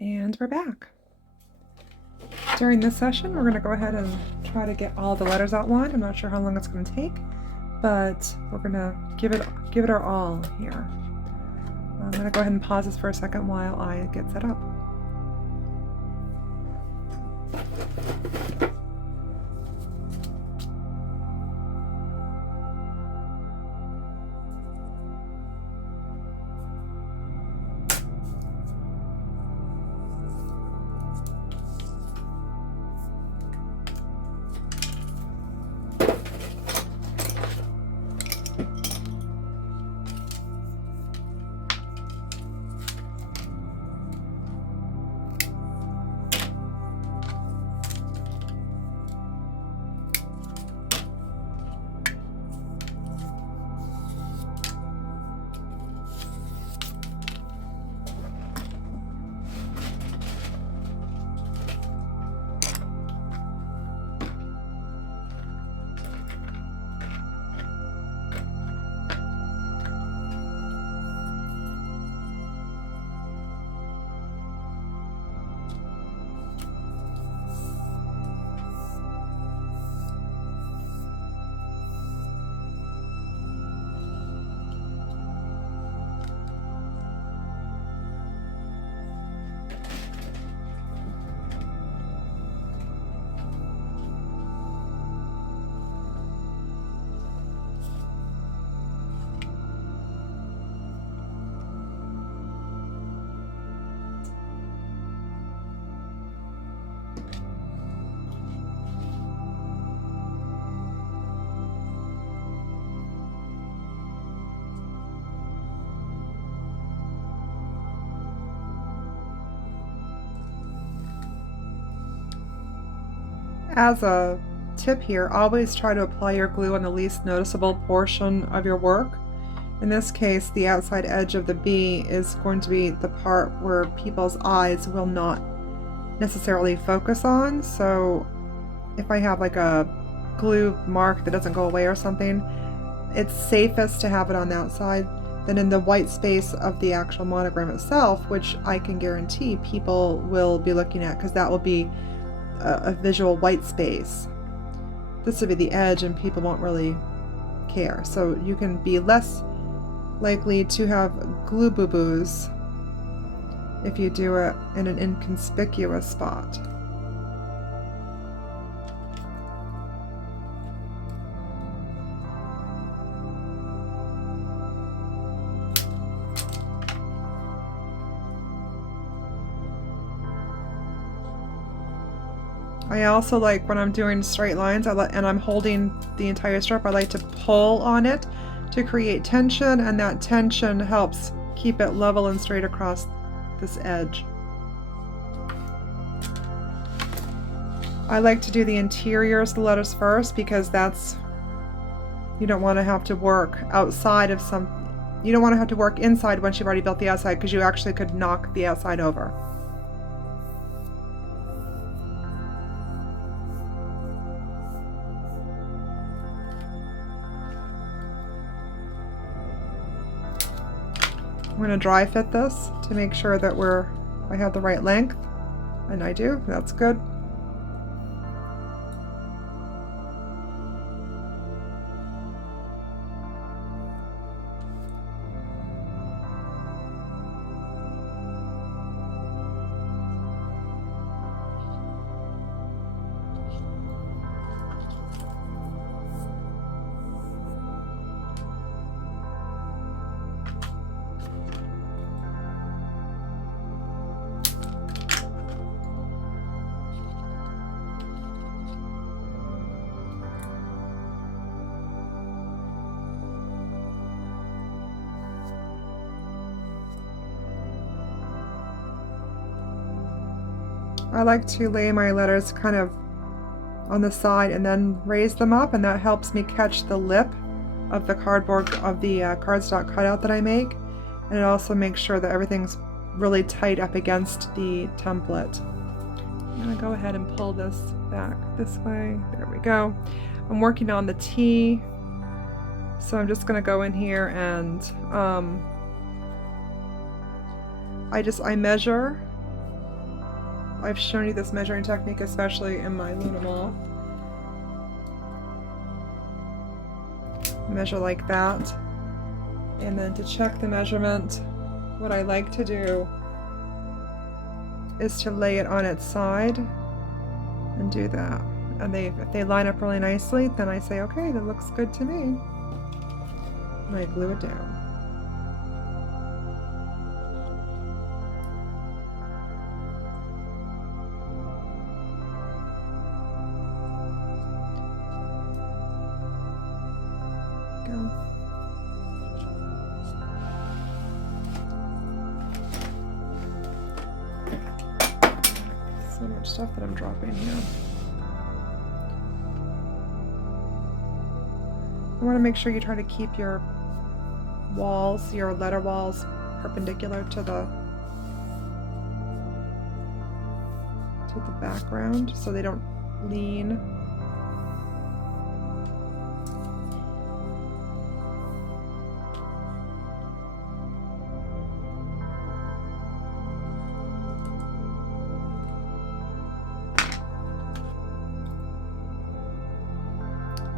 And we're back. During this session, we're going to go ahead and try to get all the letters outlined. I'm not sure how long it's going to take, but we're going to give it our all here. I'm going to go ahead and pause this for a second while I get set up. As a tip here, always try to apply your glue on the least noticeable portion of your work. In this case, the outside edge of the bee is going to be the part where people's eyes will not necessarily focus on. So if I have like a glue mark that doesn't go away or something, it's safest to have it on the outside than in the white space of the actual monogram itself, which I can guarantee people will be looking at because that will be a visual white space. This will be the edge and people won't really care. So you can be less likely to have glue boo-boos if you do it in an inconspicuous spot. I also like when I'm doing straight lines and I'm holding the entire strip, I like to pull on it to create tension, and that tension helps keep it level and straight across this edge. I like to do the interiors of the letters first because you don't want to have to work outside of you don't want to have to work inside once you've already built the outside, because you actually could knock the outside over. I'm going to dry fit this to make sure that I have the right length, and I do. That's good. I like to lay my letters kind of on the side and then raise them up, and that helps me catch the lip of the cardboard of the cardstock cutout that I make, and it also makes sure that everything's really tight up against the template. I'm going to go ahead and pull this back this way. There we go. I'm working on the T, so I'm just going to go in here and I measure I've shown you this measuring technique, especially in my Luna Moth. Measure like that. And then to check the measurement, what I like to do is to lay it on its side and do that. And if they line up really nicely, then I say, okay, that looks good to me. And I glue it down. Go. So much stuff that I'm dropping here. You want to make sure you try to keep your walls, your letter walls, perpendicular to the background so they don't lean.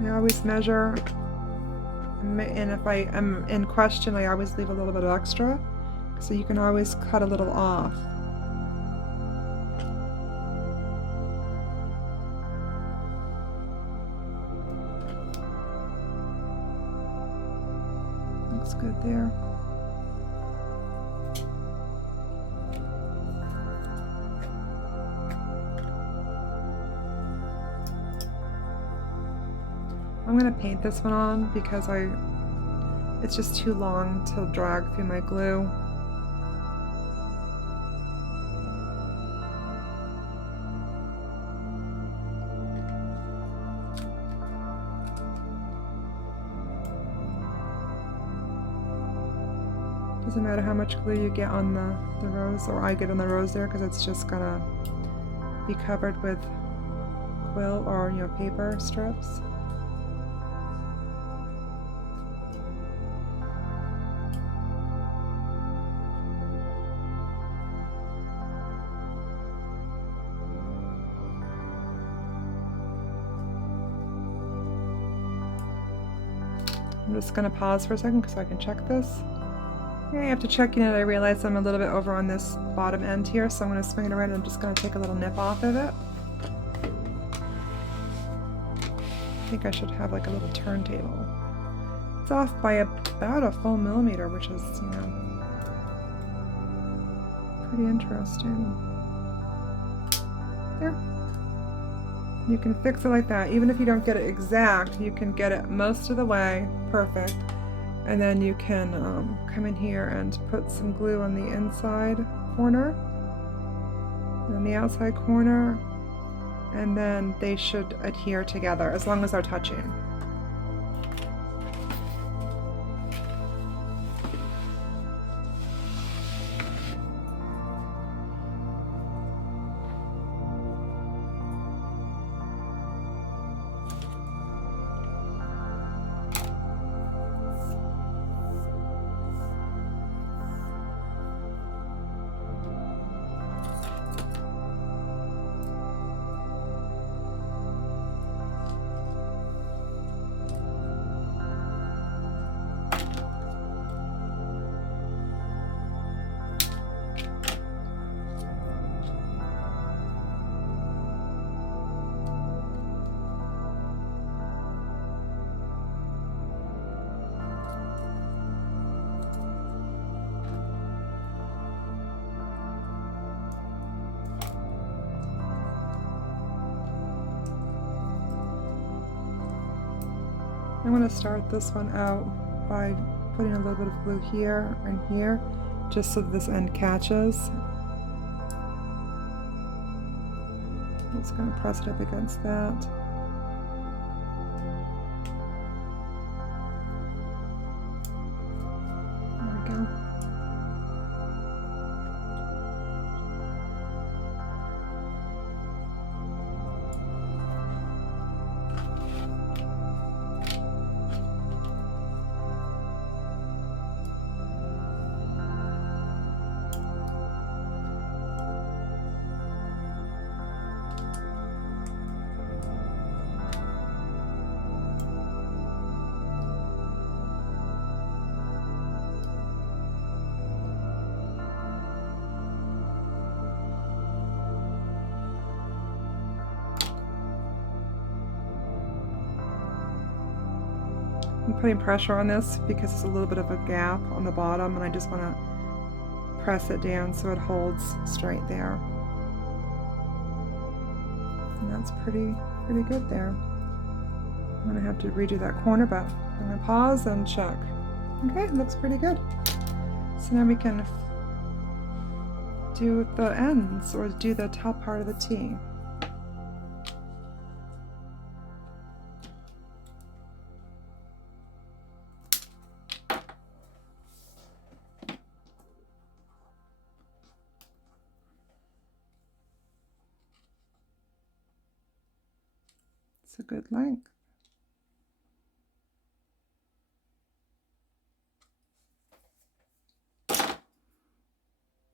I always measure, and if I am in question, I always leave a little bit of extra, so you can always cut a little off. Looks good there. I'm going to paint this one on because it's just too long to drag through my glue. Doesn't matter how much glue you get on the rose, or I get on the rose there, because it's just gonna be covered with quill or, you know, paper strips. I'm just going to pause for a second so I can check this. Okay, after checking it, I realize I'm a little bit over on this bottom end here, so I'm going to swing it around and I'm just going to take a little nip off of it. I think I should have like a little turntable. It's off by about a full millimeter, which is, you know, pretty interesting. There. You can fix it like that. Even if you don't get it exact, you can get it most of the way perfect. And then you can come in here and put some glue on the inside corner and the outside corner, and then they should adhere together as long as they're touching. I'm going to start this one out by putting a little bit of glue here and here, just so that this end catches. I'm just going to press it up against that. There we go. I'm putting pressure on this because there's a little bit of a gap on the bottom, and I just want to press it down so it holds straight there. And that's pretty good there. I'm going to have to redo that corner, but I'm going to pause and check. Okay, it looks pretty good. So now we can do the ends, or do the top part of the T. It's a good length.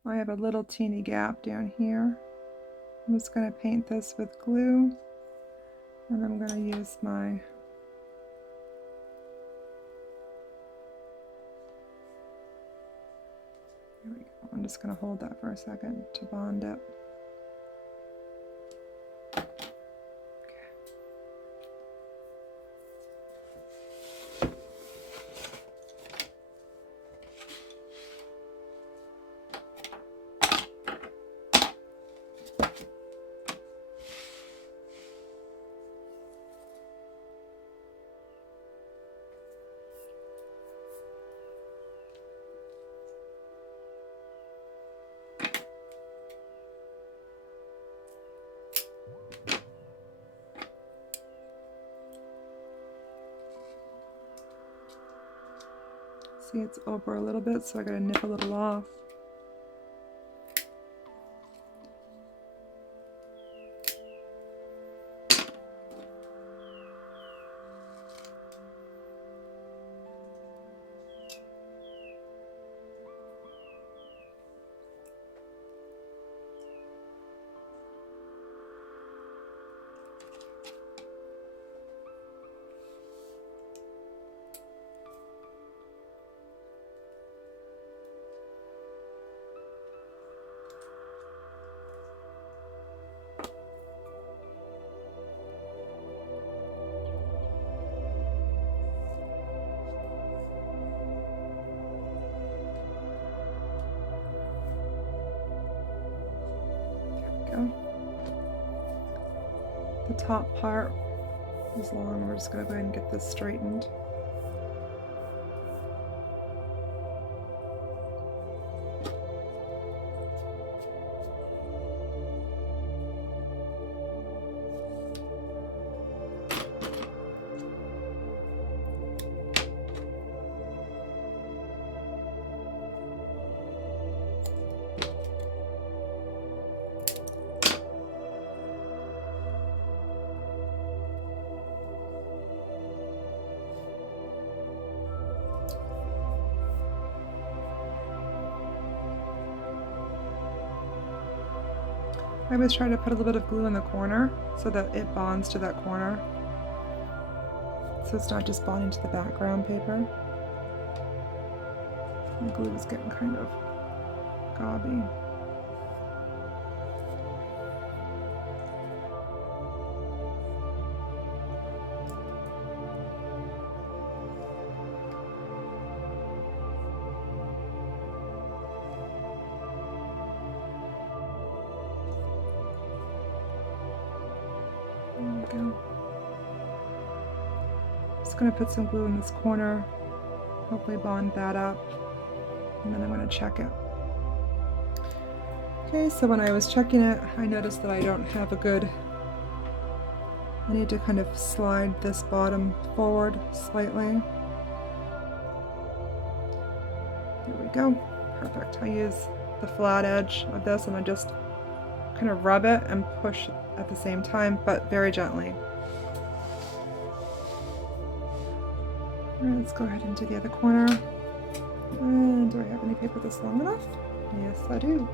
I have a little teeny gap down here. I'm just going to paint this with glue, and I'm going to use my there we go. I'm just going to hold that for a second to bond it. See, it's over a little bit, so I gotta nip a little off. The top part is long. We're just going to go ahead and get this straightened. I always try to put a little bit of glue in the corner so that it bonds to that corner, so it's not just bonding to the background paper. The glue is getting kind of gobby. Go. Just going to put some glue in this corner, hopefully bond that up, and then I'm going to check it. Okay, so when I was checking it, I noticed that I don't have a good, I need to kind of slide this bottom forward slightly. There we go, perfect. I use the flat edge of this and I just kind of rub it and push at the same time, but very gently. All right, let's go ahead and do the other corner. And do I have any paper that's long enough? Yes, I do.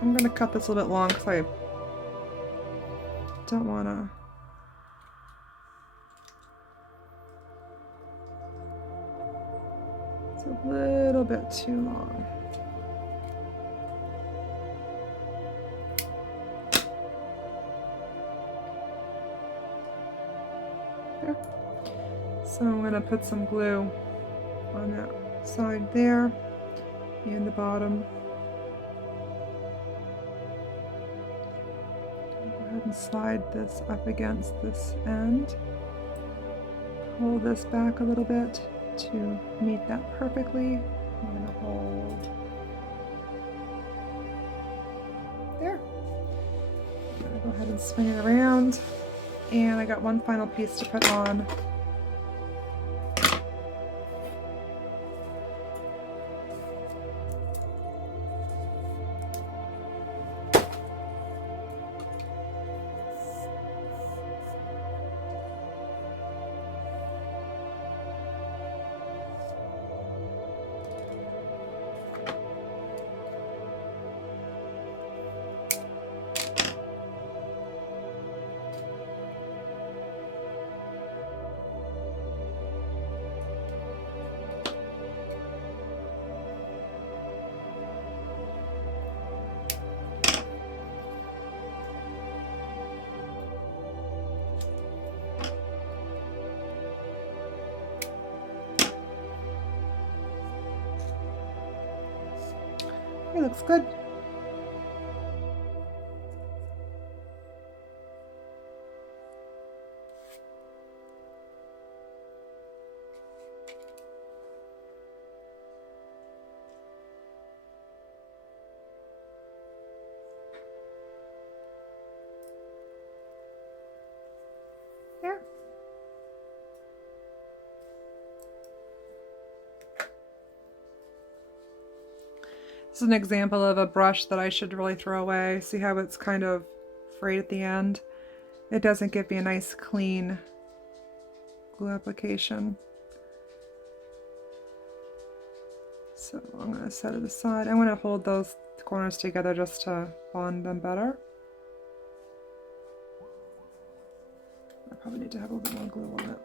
I'm going to cut this a little bit long because I don't want to. It's a little little bit too long. There. So I'm going to put some glue on that side there and the bottom. Go ahead and slide this up against this end. Pull this back a little bit to meet that perfectly. I'm going to hold there. I'm going to go ahead and swing it around. And I got one final piece to put on. It looks good. There. This is an example of a brush that I should really throw away. See how it's kind of frayed at the end? It doesn't give me a nice clean glue application. So I'm going to set it aside. I'm going to hold those corners together just to bond them better. I probably need to have a little bit more glue on it.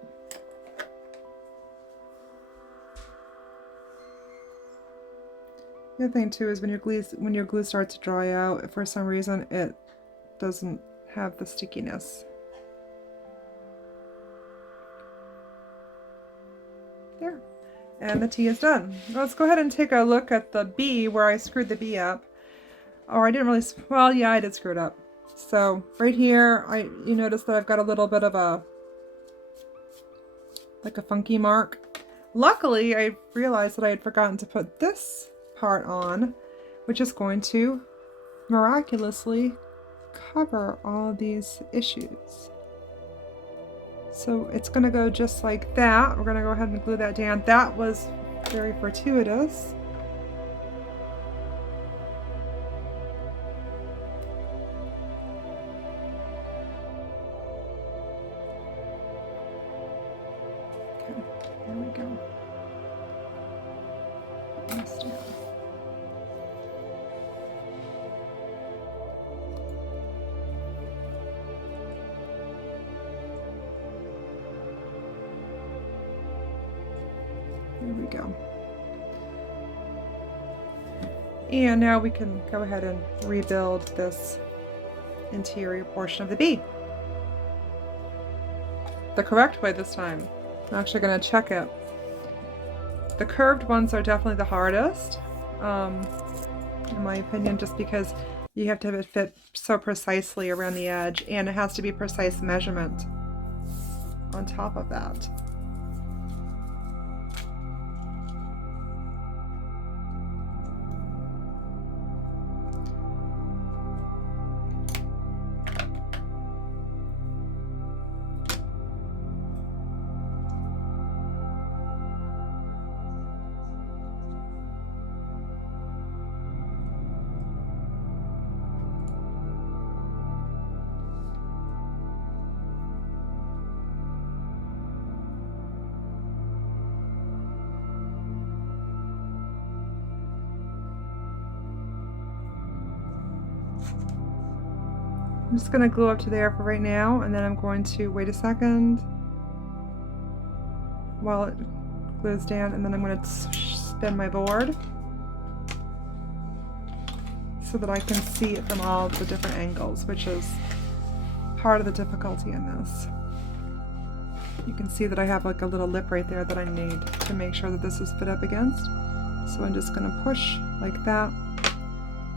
The other thing too is when your glue starts to dry out, if for some reason it doesn't have the stickiness. There. And the T is done. Let's go ahead and take a look at the B where I screwed the B up. Or I didn't really, well, yeah, I did screw it up. So right here, you notice that I've got a little bit of a, like a funky mark. Luckily, I realized that I had forgotten to put this part on, which is going to miraculously cover all these issues. So it's going to go just like that. We're going to go ahead and glue that down. That was very fortuitous. Okay, here we go. Put this down. There we go. And now we can go ahead and rebuild this interior portion of the bee. The correct way this time. I'm actually going to check it. The curved ones are definitely the hardest, in my opinion, just because you have to have it fit so precisely around the edge, and it has to be precise measurement on top of that. I'm just going to glue up to there for right now, and then I'm going to wait a second while it glues down, and then I'm going to spin my board so that I can see it from all the different angles, which is part of the difficulty in this. You can see that I have like a little lip right there that I need to make sure that this is fit up against. So I'm just going to push like that,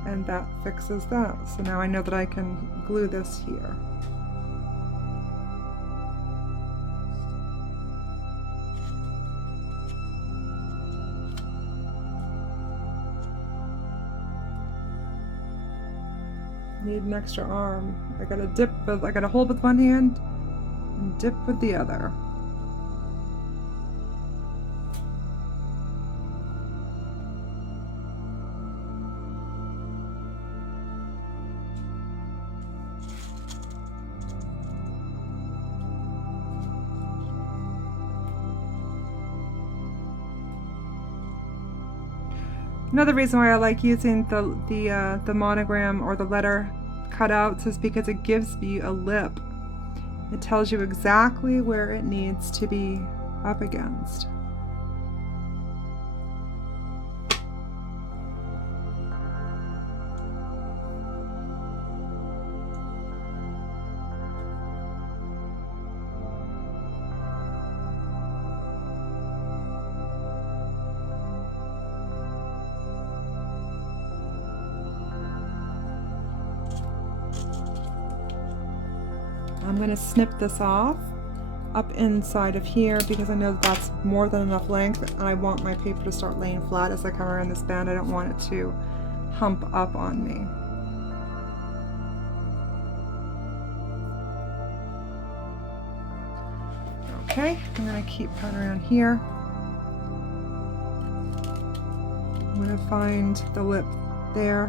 and that fixes that. So now I know that I can glue this here. Need an extra arm. I gotta hold with one hand and dip with the other. Another reason why I like using the monogram or the letter cutouts is because it gives me a lip. It tells you exactly where it needs to be up against. I'm going to snip this off up inside of here because I know that's more than enough length, and I want my paper to start laying flat as I come around this band. I don't want it to hump up on me. Okay, I'm going to keep going around here. I'm going to find the lip there,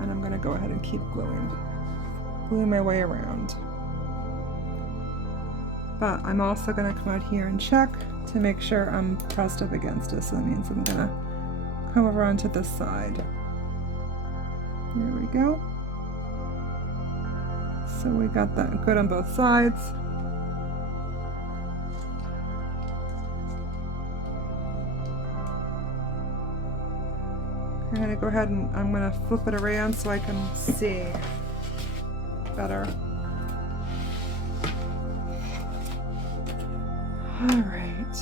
and I'm going to go ahead and keep gluing my way around. But I'm also going to come out here and check to make sure I'm pressed up against it. So that means I'm going to come over onto this side. There we go. So we got that good on both sides. I'm going to go ahead and I'm going to flip it around so I can see better. All right.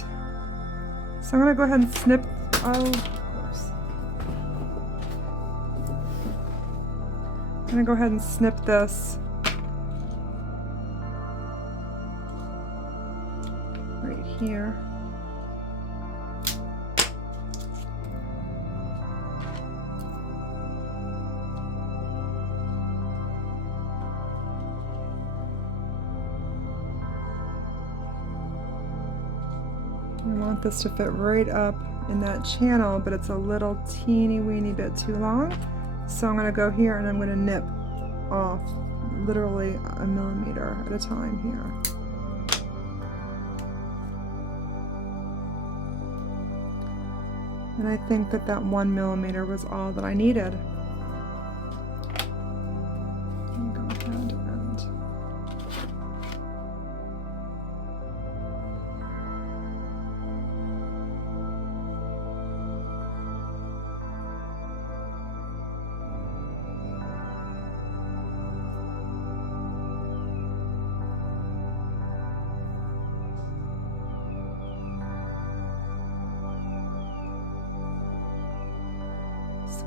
So I'm going to go ahead and snip. Oh, of course. I'm going to go ahead and snip this right here. I want this to fit right up in that channel, but it's a little teeny weeny bit too long. So I'm going to go here and I'm going to nip off literally a millimeter at a time here. And I think that that 1 millimeter was all that I needed. Go ahead and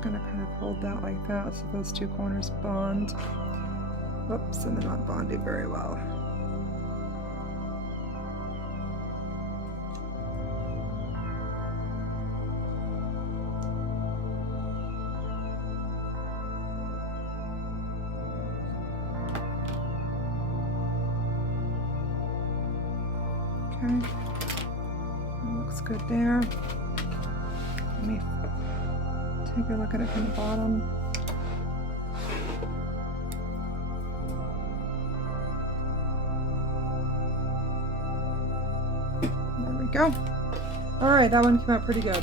going to kind of hold that like that so those two corners bond. Whoops, and they're not bonding very well. Okay, that looks good there. Let me take a look at it from the bottom. There we go. All right, that one came out pretty good. Now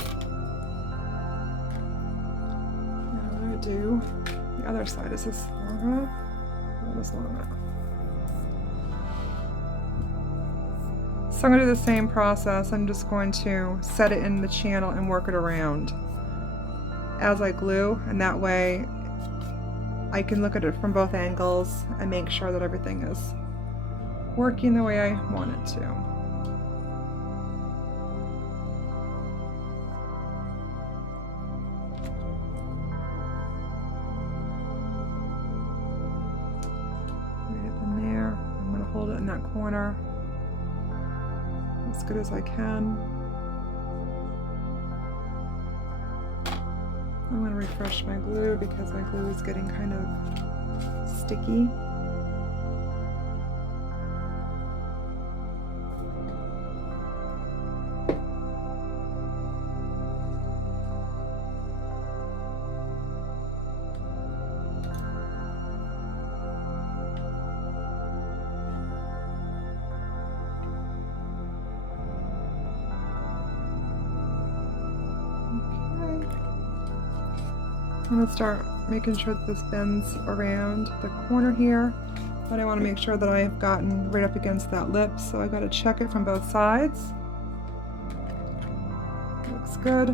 I'm going to do the other side. Is this long enough? That is long enough. So I'm going to do the same process. I'm just going to set it in the channel and work it around as I glue, and that way I can look at it from both angles and make sure that everything is working the way I want it to. Right up in there. I'm going to hold it in that corner as good as I can. I'm going to refresh my glue because my glue is getting kind of sticky. I'm going to start making sure that this bends around the corner here, but I want to make sure that I've gotten right up against that lip, so I've got to check it from both sides. Looks good.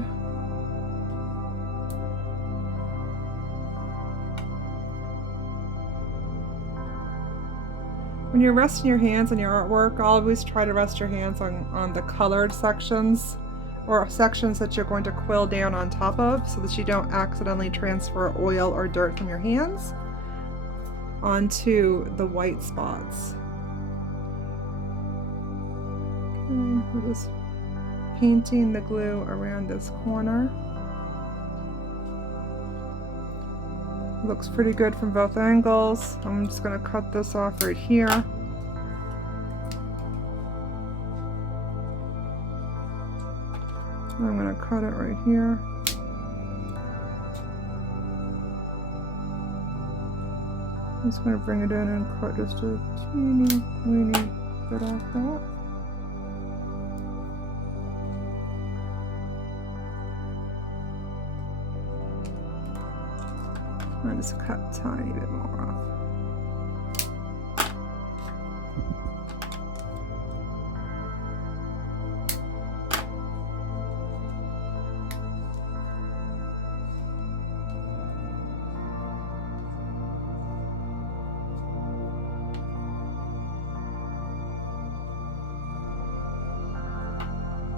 When you're resting your hands on your artwork, always try to rest your hands on the colored sections, or sections that you're going to quill down on top of, so that you don't accidentally transfer oil or dirt from your hands onto the white spots. Okay, we're just painting the glue around this corner. Looks pretty good from both angles. I'm just going to cut this off right here. I'm going to cut it right here. I'm just going to bring it in and cut just a teeny weeny bit off that. I'll just cut a tiny bit more off.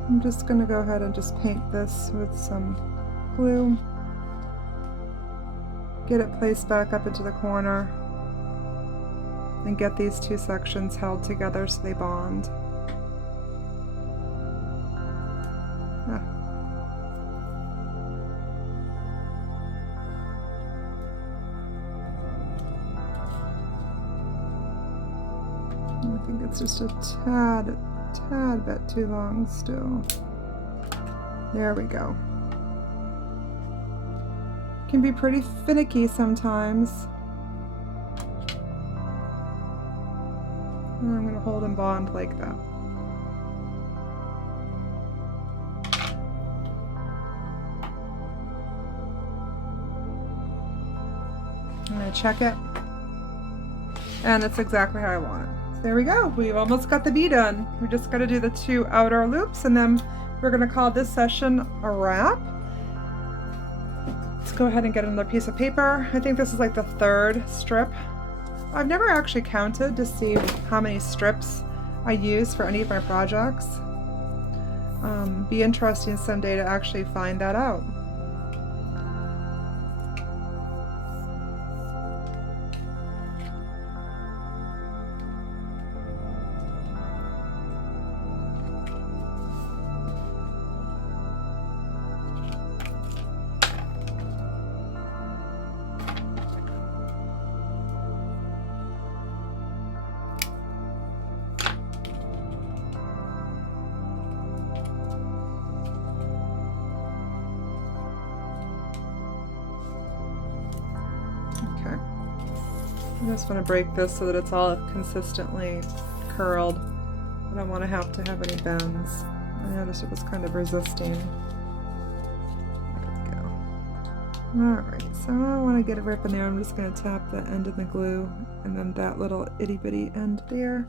I'm just going to go ahead and just paint this with some glue. Get it placed back up into the corner and get these two sections held together so they bond. I think it's just a tad bit too long still. There we go. Can be pretty finicky sometimes. And I'm going to hold and bond like that. I'm going to check it, and it's exactly how I want it. So there we go. We've almost got the bee done. We just got to do the 2 outer loops, and then we're going to call this session a wrap. Let's go ahead and get another piece of paper. I think this is like the 3rd strip. I've never actually counted to see how many strips I use for any of my projects. Be interesting someday to actually find that out. I just want to break this so that it's all consistently curled. I don't want to have any bends. I noticed it was kind of resisting. There we go. Alright, so I want to get it right in there. I'm just going to tap the end of the glue and then that little itty bitty end there.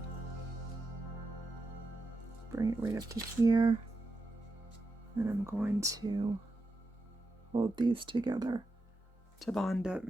bring it right up to here, and I'm going to hold these together to bond it.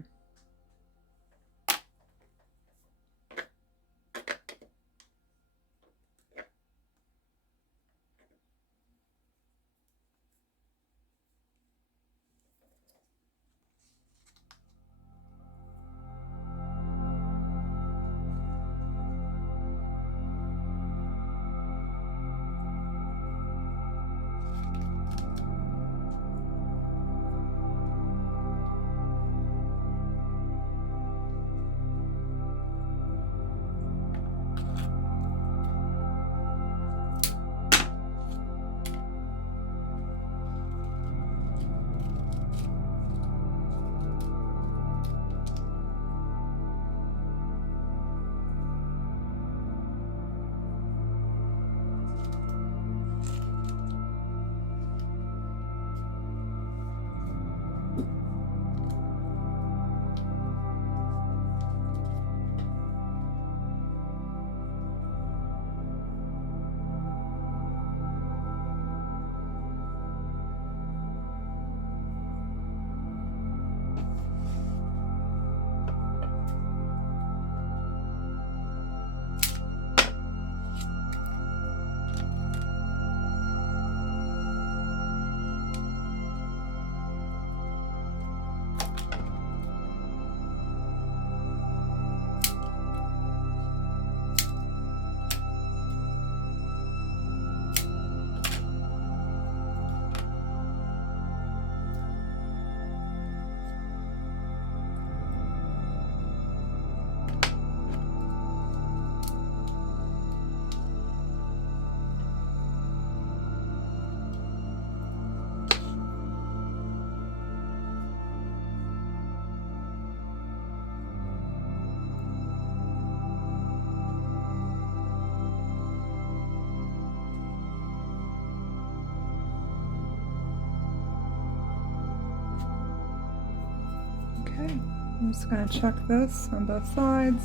Okay, I'm just going to check this on both sides.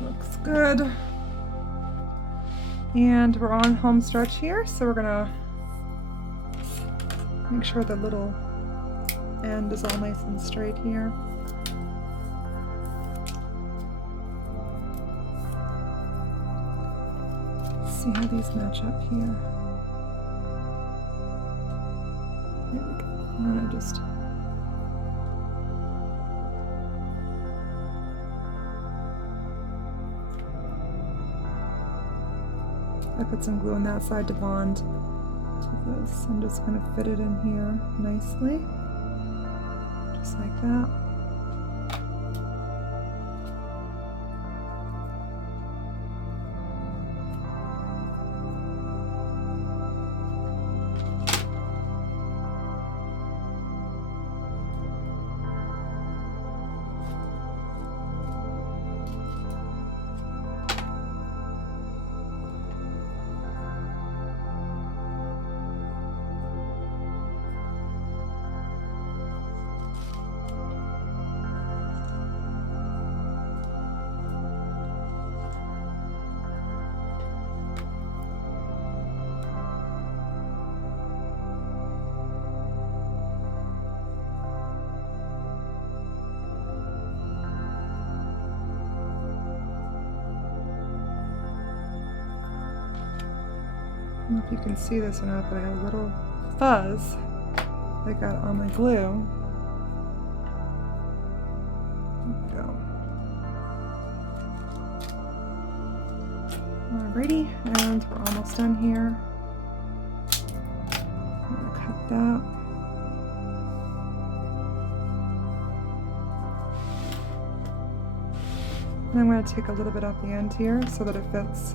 Looks good. And we're on home stretch here, so we're going to make sure the little end is all nice and straight here. See how these match up here. There we go. I'm going to just I put some glue on that side to bond to this. I'm just going to fit it in here nicely, just like that. I don't know if you can see this or not, but I have a little fuzz that got on my glue. There we go. Alrighty, and we're almost done here. I'm gonna cut that. And I'm going to take a little bit off the end here so that it fits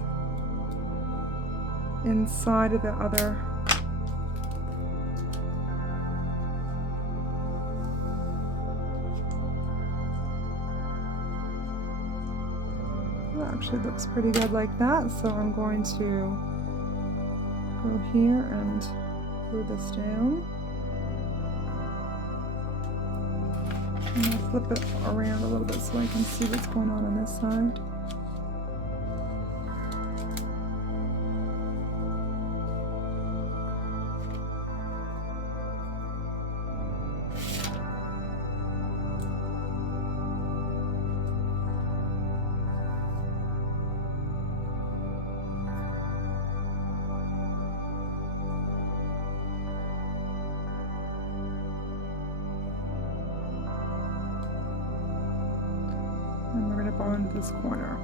inside of the other. That actually looks pretty good like that, so I'm going to go here and glue this down. I'm going to flip it around a little bit so I can see what's going on this side. on this corner.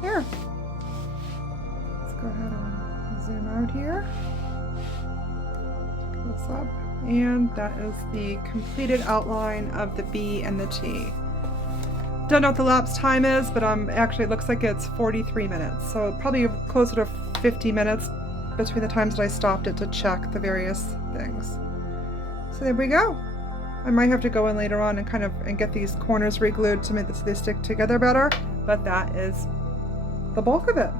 There. Let's go ahead and zoom out here. This up. And that is the completed outline of the B and the T. Don't know what the lapse time is, but actually it looks like it's 43 minutes. So probably closer to 50 minutes between the times that I stopped it to check the various things. So there we go. I might have to go in later on and get these corners re-glued to make this, they stick together better, but that is the bulk of it.